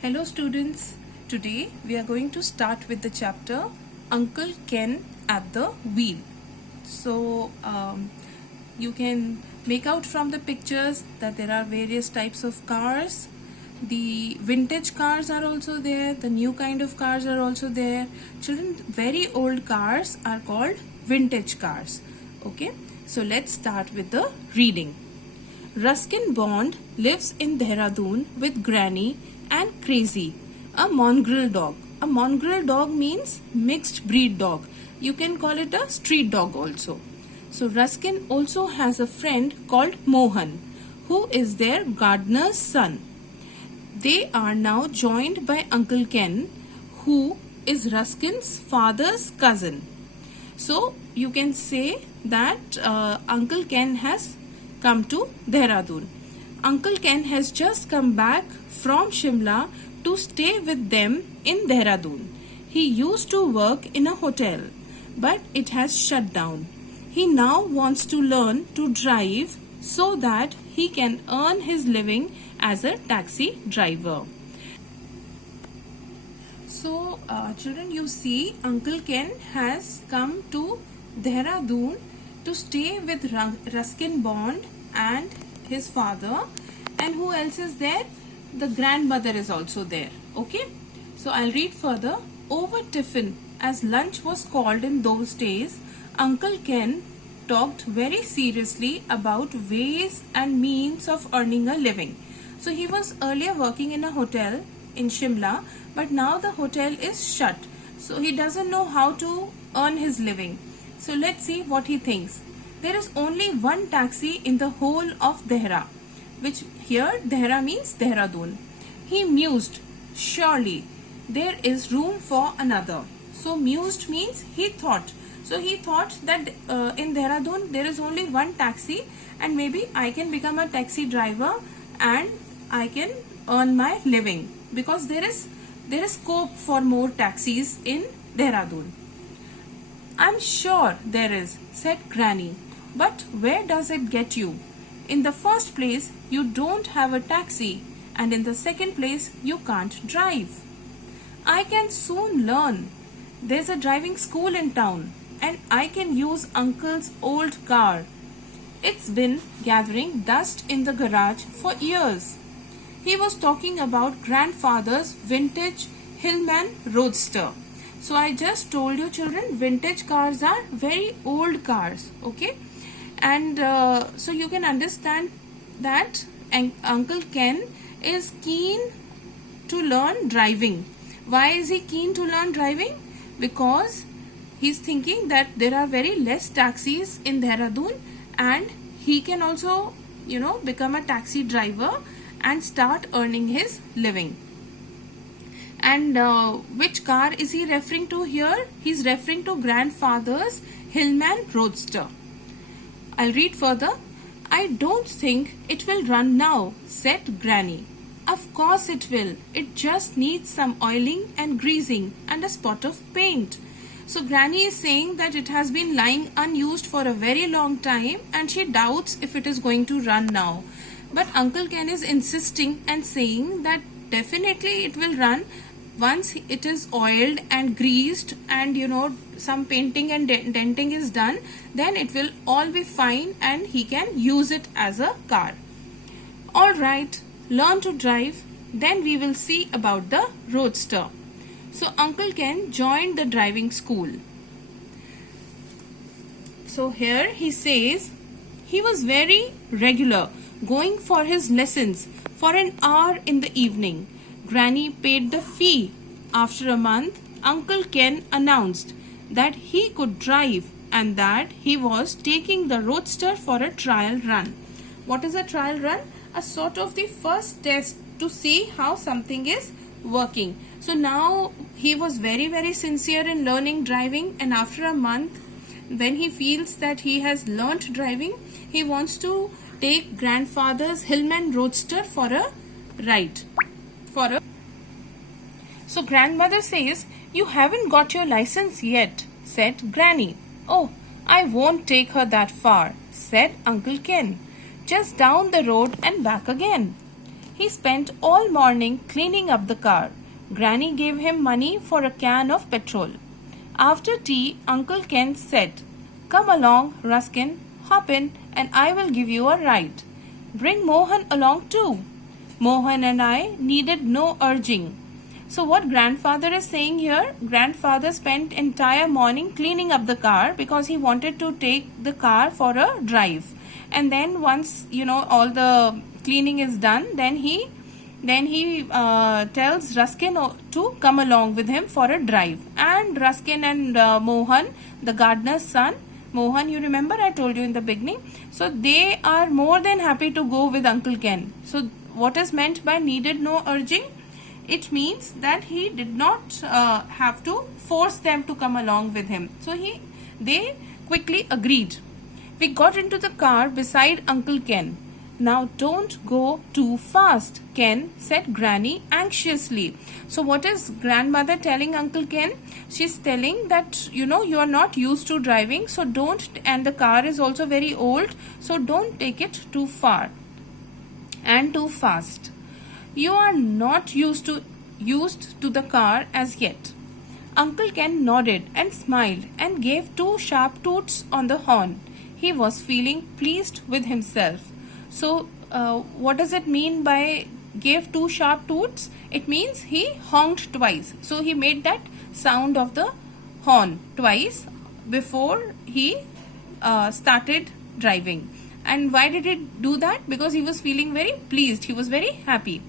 Hello students, today we are going to start with the chapter Uncle Ken at the Wheel. So you can make out from the pictures that there are various types of cars. The vintage cars are also there, the new kind of cars are also there. Children, very old cars are called vintage cars. Okay, so let's start with the reading. Ruskin Bond lives in Dehradun with Granny and Crazy, a mongrel dog. A mongrel dog means mixed breed dog. You can call it a street dog also. So Ruskin also has a friend called Mohan, who is their gardener's son. They are now joined by Uncle Ken, who is Ruskin's father's cousin. So you can say that Uncle Ken has come to Dehradun. Uncle Ken has just come back from Shimla to stay with them in Dehradun. He used to work in a hotel, but it has shut down. He now wants to learn to drive so that he can earn his living as a taxi driver. So children, you see Uncle Ken has come to Dehradun to stay with Ruskin Bond and his father, and who else is there? The grandmother is also there. Okay, so I'll read further. Over tiffin, as lunch was called in those days, Uncle Ken talked very seriously about ways and means of earning a living. So he was earlier working in a hotel in Shimla, but now the hotel is shut, so he doesn't know how to earn his living. So let's see what he thinks. There is only one taxi in the whole of Dehra, which here Dehra means Dehradun. He mused, surely there is room for another. So mused means he thought. So he thought that in Dehradun there is only one taxi, and maybe I can become a taxi driver and I can earn my living, because there is scope for more taxis in Dehradun. I'm sure there is, said Granny. But where does it get you? In the first place, you don't have a taxi, and in the second place, you can't drive. I can soon learn. There's a driving school in town, and I can use Uncle's old car. It's been gathering dust in the garage for years. He was talking about grandfather's vintage Hillman Roadster. So I just told you children, vintage cars are very old cars. Okay, and so you can understand that Uncle Ken is keen to learn driving. Why is he keen to learn driving? Because he's thinking that there are very less taxis in Dehradun, and he can also, become a taxi driver and start earning his living. And which car is he referring to here? He's referring to grandfather's Hillman Roadster. I'll read further. I don't think it will run now, said Granny. Of course it will. It just needs some oiling and greasing and a spot of paint. So Granny is saying that it has been lying unused for a very long time, and she doubts if it is going to run now. But Uncle Ken is insisting and saying that definitely it will run once it is oiled and greased, and some painting and denting is done. Then it will all be fine and he can use it as a car. All right, learn to drive, then we will see about the Roadster. So Uncle Ken joined the driving school. So here he says he was very regular, going for his lessons for an hour in the evening. Granny paid the fee. After a month, Uncle Ken announced that he could drive and that he was taking the Roadster for a trial run. What is a trial run? A sort of the first test to see how something is working. So now he was very, very sincere in learning driving, and after a month, when he feels that he has learnt driving, he wants to take grandfather's Hillman Roadster for a ride. So grandmother says, you haven't got your license yet, said Granny. Oh, I won't take her that far, said Uncle Ken. Just down the road and back again. He spent all morning cleaning up the car. Granny gave him money for a can of petrol. After tea, Uncle Ken said, "Come along, Ruskin, hop in and I will give you a ride. Bring Mohan along too." Mohan and I needed no urging. So what grandfather is saying here, grandfather spent entire morning cleaning up the car because he wanted to take the car for a drive. And then once, all the cleaning is done, then he tells Ruskin to come along with him for a drive. And Ruskin and Mohan, the gardener's son, Mohan, you remember I told you in the beginning. So they are more than happy to go with Uncle Ken. So what is meant by needed no urging? It means that he did not have to force them to come along with him. So they quickly agreed. We got into the car beside Uncle Ken. "Now don't go too fast," Ken said Granny anxiously. So what is grandmother telling Uncle Ken? She's telling that, you are not used to driving, so don't, and the car is also very old, so don't take it too far and too fast. You are not used to the car as yet. Uncle Ken nodded and smiled and gave 2 sharp toots on the horn. He was feeling pleased with himself. So what does it mean by gave 2 sharp toots? It means he honked twice. So he made that sound of the horn twice before he started driving. And why did he do that? Because he was feeling very pleased. He was very happy.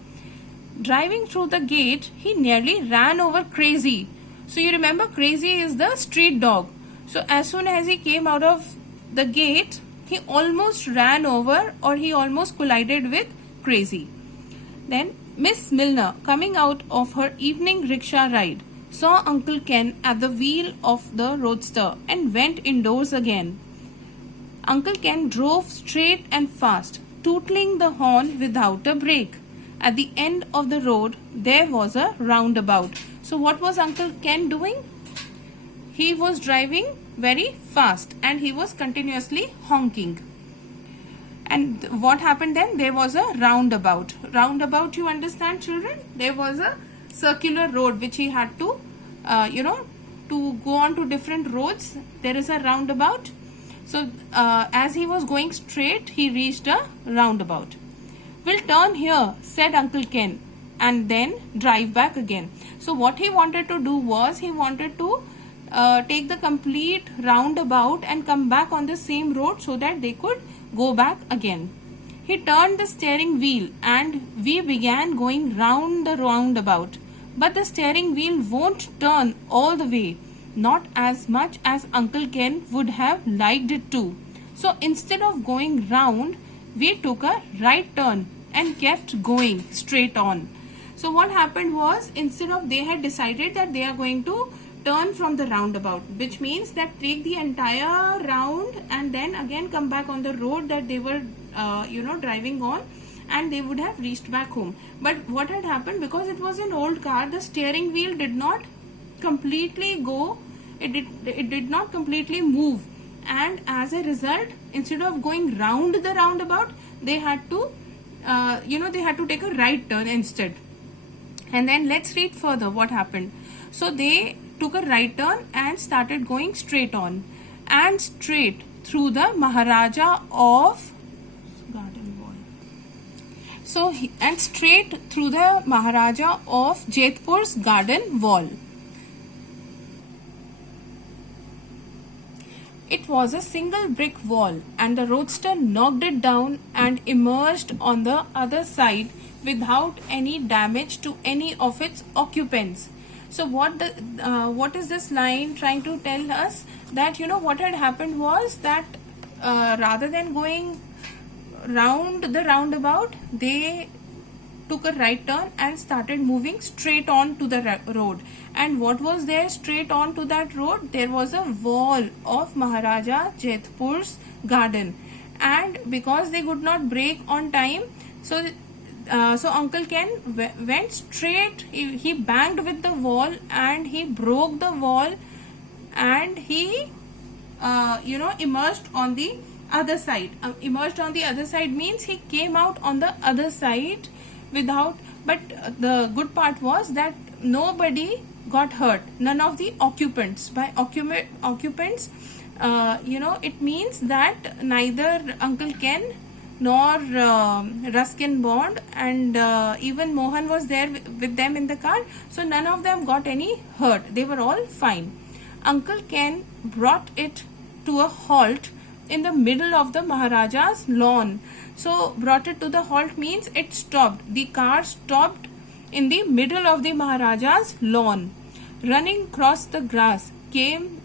Driving through the gate, he nearly ran over Crazy. So you remember Crazy is the street dog. So as soon as he came out of the gate, he almost ran over, or he almost collided with Crazy. Then Miss Milner, coming out of her evening rickshaw ride, saw Uncle Ken at the wheel of the roadster and went indoors again. Uncle Ken drove straight and fast, tootling the horn without a brake. At the end of the road, there was a roundabout. So what was Uncle Ken doing? He was driving very fast and he was continuously honking. And what happened then? There was a roundabout. Roundabout, you understand, children? There was a circular road which he had to, to go on to different roads. There is a roundabout. So as he was going straight, he reached a roundabout. "We'll turn here," said Uncle Ken, and then drive back again. So what he wanted to do was, he wanted to take the complete roundabout and come back on the same road so that they could go back again. He turned the steering wheel and we began going round the roundabout. But the steering wheel won't turn all the way, not as much as Uncle Ken would have liked it to. So instead of going round, we took a right turn and kept going straight on. So what happened was, instead of, they had decided that they are going to turn from the roundabout, which means that take the entire round and then again come back on the road that they were driving on, and they would have reached back home. But what had happened, because it was an old car, the steering wheel did not completely go, it did not completely move, and as a result, instead of going round the roundabout, they had to take a right turn instead. And then let's read further what happened. So they took a right turn and started going straight on, and straight through the Maharaja of Garden Wall. And straight through the Maharaja of Jethpur's garden wall. It was a single brick wall, and the roadster knocked it down and emerged on the other side without any damage to any of its occupants. So what is this line trying to tell us? That what had happened was that rather than going round the roundabout, they took a right turn and started moving straight on to the road. And what was there straight on to that road? There was a wall of Maharaja Jethpur's garden, and because they could not brake on time, so Uncle Ken went straight. He banged with the wall and he broke the wall, and he emerged on the other side. Emerged on the other side means he came out on the other side without, but the good part was that nobody got hurt, none of the occupants. By occupants, it means that neither Uncle Ken nor Ruskin Bond and even Mohan was there with them in the car, so none of them got any hurt. They were all fine. Uncle Ken brought it to a halt in the middle of the Maharaja's lawn. So brought it to the halt means it stopped. The car stopped in the middle of the Maharaja's lawn. Running across the grass came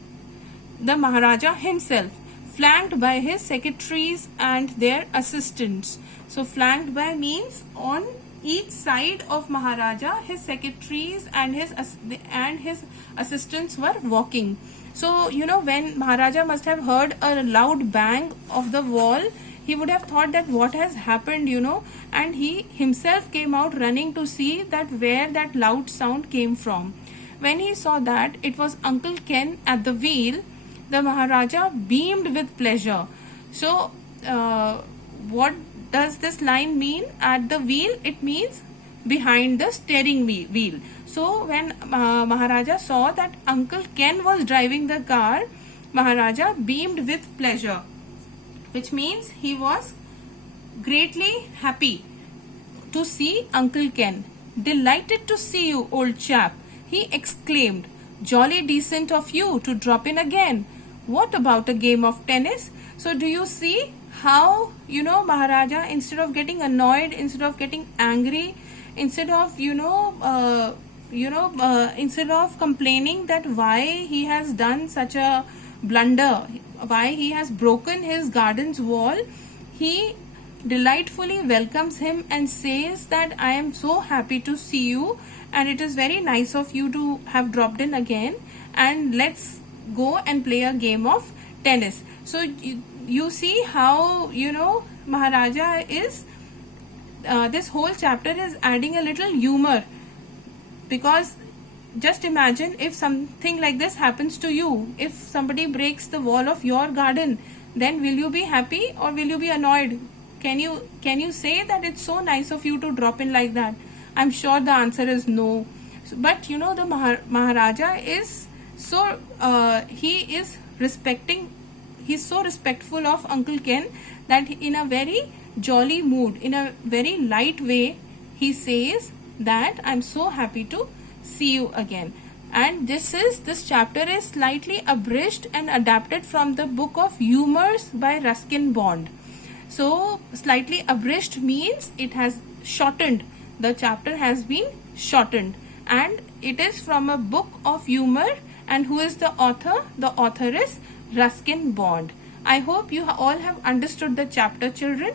the Maharaja himself, flanked by his secretaries and their assistants. So flanked by means on each side of Maharaja, his secretaries and his assistants were walking. So when Maharaja must have heard a loud bang of the wall, he would have thought that what has happened, and he himself came out running to see that where that loud sound came from. When he saw that it was Uncle Ken at the wheel, the Maharaja beamed with pleasure. So what does this line mean? At the wheel, it means behind the steering wheel. So when Maharaja saw that Uncle Ken was driving the car, Maharaja beamed with pleasure, which means he was greatly happy to see Uncle Ken. "Delighted to see you, old chap," he exclaimed. "Jolly decent of you to drop in again. What about a game of tennis?" So do you see how, Maharaja, instead of getting annoyed, instead of getting angry, instead of, instead of complaining that why he has done such a blunder, why he has broken his garden's wall, he delightfully welcomes him and says that I am so happy to see you and it is very nice of you to have dropped in again, and let's go and play a game of tennis. So you see how Maharaja is this whole chapter is adding a little humor, because just imagine if something like this happens to you. If somebody breaks the wall of your garden, then will you be happy or will you be annoyed? Can you say that it's so nice of you to drop in like that? I'm sure the answer is no. But the Maharaja is so he's so respectful of Uncle Ken that in a very jolly mood, in a very light way, he says that I'm so happy to see you again. And this chapter is slightly abridged and adapted from the book of Humors by Ruskin Bond. So slightly abridged means it has shortened. The chapter has been shortened, and it is from a book of humor. And who is the author? The author is Ruskin Bond. I hope you all have understood the chapter, children.